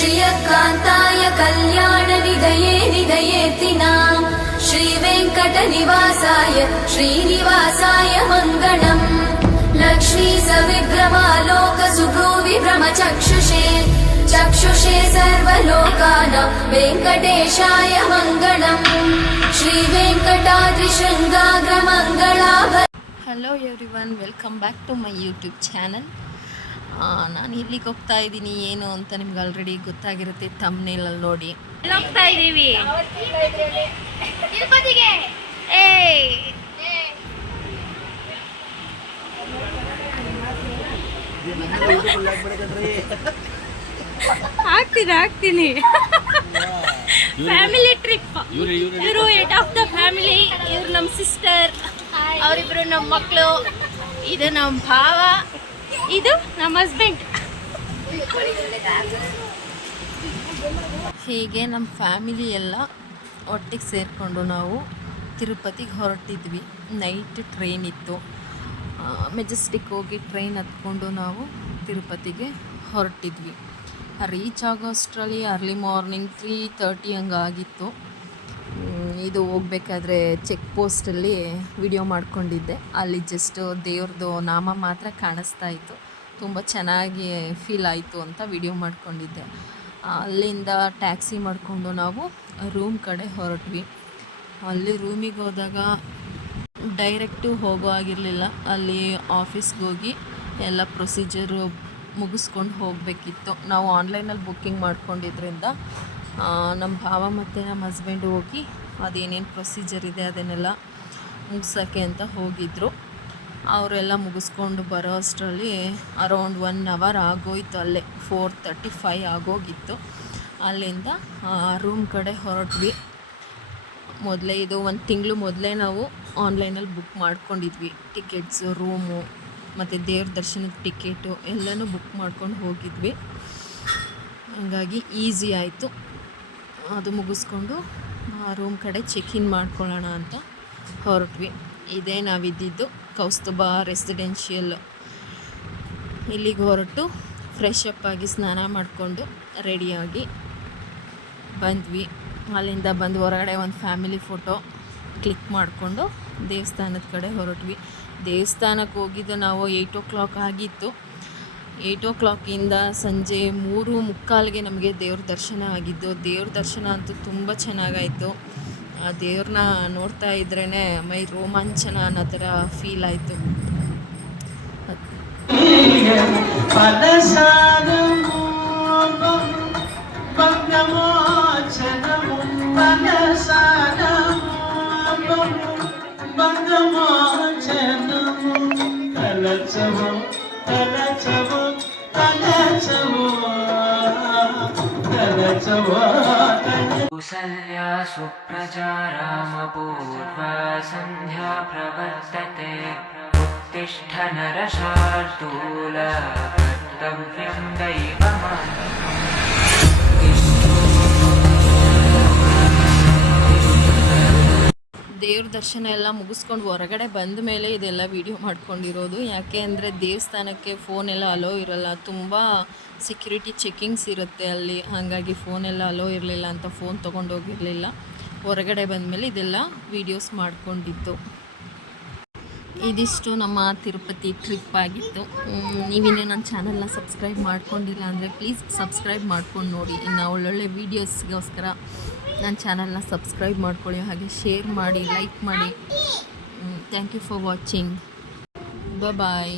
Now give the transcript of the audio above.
श्रियकान्ताय कल्याणनिधये निधयेतिनां श्रीवेङ्कटनिवासाय श्रीनिवासाय मङ्गलम् लक्ष्मी सविभ्रमालोकसुभ्रूविभ्रमचक्षुषे चक्षुषे सर्वलोकानां वेङ्कटेशाय मङ्गलम् श्रीवेङ्कटाद्रिशृङ्गाग्रमङ्गलाभ. Hello everyone, welcome back to my YouTube channel. ನಾನು ಇಲ್ಲಿಗೆ ಹೋಗ್ತಾ ಇದ್ದೀನಿ ಏನು ಅಂತ ನಿಮ್ಗೆ ಆಲ್ರೆಡಿ ಗೊತ್ತಾಗಿರುತ್ತೆ ಥಂಬ್ನೇಲಲ್ಲಿ ನೋಡಿ. ಹೋಗ್ತಾ ಇದ್ದೀವಿ ತಿರುಪತಿಗೆ. ಹಾಕ್ತೀನಿ ಫ್ಯಾಮಿಲಿ ಟ್ರಿಪ್. ಇವರು ಹೆಡ್ ಆಫ್ ದ ಫ್ಯಾಮಿಲಿ. ಇವ್ರು ನಮ್ಮ ಸಿಸ್ಟರ್, ಅವರಿಬ್ರು ನಮ್ಮ ಮಕ್ಕಳು, ಇದು ನಮ್ಮ ಭಾವ, ಇದು ನಮ್ಮ ಹಸ್ಬೆಂಡ್. ಹೀಗೆ ನಮ್ಮ ಫ್ಯಾಮಿಲಿ ಎಲ್ಲ ಒಟ್ಟಿಗೆ ಸೇರಿಕೊಂಡು ನಾವು ತಿರುಪತಿಗೆ ಹೊರಟಿದ್ವಿ. ನೈಟ್ ಟ್ರೈನ್ ಇತ್ತು. ಮೆಜೆಸ್ಟಿಕ್ ಹೋಗಿ ಟ್ರೈನ್ ಹತ್ಕೊಂಡು ನಾವು ತಿರುಪತಿಗೆ ಹೊರಟಿದ್ವಿ. ರೀಚ್ ಆಗೋಷ್ಟರಲ್ಲಿ ಅರ್ಲಿ ಮಾರ್ನಿಂಗ್ 3:30 ಹಂಗಾಗಿತ್ತು. ಇದು ಹೋಗ್ಬೇಕಾದ್ರೆ ಚೆಕ್ ಪೋಸ್ಟಲ್ಲಿ ವಿಡಿಯೋ ಮಾಡ್ಕೊಂಡಿದ್ದೆ. ಅಲ್ಲಿ ಜಸ್ಟ್ ದೇವ್ರದ್ದು ನಾಮ ಮಾತ್ರ ಕಾಣಿಸ್ತಾ ಇತ್ತು. ತುಂಬ ಚೆನ್ನಾಗಿ ಫೀಲ್ ಆಯಿತು ಅಂತ ವಿಡಿಯೋ ಮಾಡ್ಕೊಂಡಿದ್ದೆ. ಅಲ್ಲಿಂದ ಟ್ಯಾಕ್ಸಿ ಮಾಡಿಕೊಂಡು ನಾವು ರೂಮ್ ಕಡೆ ಹೊರಟ್ವಿ. ಅಲ್ಲಿ ರೂಮಿಗೆ ಹೋದಾಗ ಡೈರೆಕ್ಟು ಹೋಗೋ ಆಗಿರಲಿಲ್ಲ. ಅಲ್ಲಿ ಆಫೀಸ್ಗೆ ಹೋಗಿ ಎಲ್ಲ ಪ್ರೊಸೀಜರು ಮುಗಿಸ್ಕೊಂಡು ಹೋಗಬೇಕಿತ್ತು. ನಾವು ಆನ್ಲೈನಲ್ಲಿ ಬುಕ್ಕಿಂಗ್ ಮಾಡ್ಕೊಂಡಿದ್ರಿಂದ ನಮ್ಮ ಭಾವ ಮತ್ತು ನಮ್ಮ ಹಸ್ಬೆಂಡ್ ಹೋಗಿ ಅದೇನೇನು ಪ್ರೊಸೀಜರ್ ಇದೆ ಅದನ್ನೆಲ್ಲ ಮುಗಿಸೋಕ್ಕೆ ಅಂತ ಹೋಗಿದ್ದರು. ಅವರೆಲ್ಲ ಮುಗಿಸ್ಕೊಂಡು ಬರೋ ಅಷ್ಟರಲ್ಲಿ ಅರೌಂಡ್ 1 hour ಆಗೋಯಿತು. ಅಲ್ಲೇ 4:35 ಆಗೋಗಿತ್ತು. ಅಲ್ಲಿಂದ ರೂಮ್ ಕಡೆ ಹೊರಟ್ವಿ. ಮೊದಲೇ ಇದು 1 ತಿಂಗಳು ಮೊದಲೇ ನಾವು ಆನ್ಲೈನಲ್ಲಿ ಬುಕ್ ಮಾಡ್ಕೊಂಡಿದ್ವಿ. ಟಿಕೆಟ್ಸು, ರೂಮು ಮತ್ತು ದೇವ್ರ ದರ್ಶನದ ಟಿಕೆಟು ಎಲ್ಲನೂ ಬುಕ್ ಮಾಡ್ಕೊಂಡು ಹೋಗಿದ್ವಿ. ಹಾಗಾಗಿ ಈಸಿ ಆಯಿತು. ಅದು ಮುಗಿಸ್ಕೊಂಡು ರೂಮ್ ಕಡೆ ಚೆಕ್ ಇನ್ ಮಾಡ್ಕೊಳ್ಳೋಣ ಅಂತ ಹೊರಟ್ವಿ. ಇದೇ ನಾವಿದ್ದಿದ್ದು ಕೌಸ್ತುಭ ರೆಸಿಡೆನ್ಷಿಯಲ್. ಇಲ್ಲಿಗೆ ಹೊರಟು ಫ್ರೆಶ್ ಅಪ್ ಆಗಿ ಸ್ನಾನ ಮಾಡಿಕೊಂಡು ರೆಡಿಯಾಗಿ ಬಂದ್ವಿ. ಅಲ್ಲಿಂದ ಬಂದು ಹೊರಗಡೆ ಒಂದು ಫ್ಯಾಮಿಲಿ ಫೋಟೋ ಕ್ಲಿಕ್ ಮಾಡಿಕೊಂಡು ದೇವಸ್ಥಾನದ ಕಡೆ ಹೊರಟ್ವಿ. ದೇವಸ್ಥಾನಕ್ಕೆ ಹೋಗಿದ್ದು ನಾವು 8 o'clock ಆಗಿತ್ತು. 8 o'clock ಸಂಜೆ 3:45ಗೆ ನಮಗೆ ದೇವ್ರ ದರ್ಶನ ಆಗಿದ್ದು. ದೇವ್ರ ದರ್ಶನ ಅಂತೂ ತುಂಬ ಚೆನ್ನಾಗಾಯಿತು. ಆ ದೇವ್ರನ್ನ ನೋಡ್ತಾ ಇದ್ರೇ ಮೈ ರೋಮಾಂಚನ ಅನ್ನೋ ಥರ ಫೀಲ್ ಆಯಿತು. कौसल्या सुप्रजा रामपूर्वा सन्ध्या प्रवर्तते उत्तिष्ठ नरशार्दूल कर्तव्यं दैवमान्विकम्. ದೇವ್ರ ದರ್ಶನ ಎಲ್ಲ ಮುಗಿಸ್ಕೊಂಡು ಹೊರಗಡೆ ಬಂದ ಮೇಲೆ ಇದೆಲ್ಲ ವೀಡಿಯೋ ಮಾಡ್ಕೊಂಡಿರೋದು. ಯಾಕೆ ಅಂದರೆ ದೇವಸ್ಥಾನಕ್ಕೆ ಫೋನೆಲ್ಲ ಅಲೋ ಇರಲ್ಲ, ತುಂಬ ಸೆಕ್ಯೂರಿಟಿ ಚೆಕಿಂಗ್ಸ್ ಇರುತ್ತೆ ಅಲ್ಲಿ. ಹಾಗಾಗಿ ಫೋನೆಲ್ಲ ಅಲೋ ಇರಲಿಲ್ಲ ಅಂತ ಫೋನ್ ತೊಗೊಂಡೋಗಿರಲಿಲ್ಲ. ಹೊರಗಡೆ ಬಂದಮೇಲೆ ಇದೆಲ್ಲ ವೀಡಿಯೋಸ್ ಮಾಡ್ಕೊಂಡಿತ್ತು. ಇದಿಷ್ಟು ನಮ್ಮ ತಿರುಪತಿ ಟ್ರಿಪ್ ಆಗಿತ್ತು. ನೀವಿನ್ನೂ ನನ್ನ ಚಾನಲ್ನ ಸಬ್ಸ್ಕ್ರೈಬ್ ಮಾಡ್ಕೊಂಡಿಲ್ಲ ಅಂದರೆ ಪ್ಲೀಸ್ ಸಬ್ಸ್ಕ್ರೈಬ್ ಮಾಡ್ಕೊಂಡು ನೋಡಿ. ಇನ್ನು ಒಳ್ಳೊಳ್ಳೆ ವೀಡಿಯೋಸ್ಗೋಸ್ಕರ ನನ್ನ ಚಾನಲ್ನ ಸಬ್ಸ್ಕ್ರೈಬ್ ಮಾಡ್ಕೊಳ್ಳಿ, ಹಾಗೆ ಶೇರ್ ಮಾಡಿ, ಲೈಕ್ ಮಾಡಿ. Thank you for watching. Bye.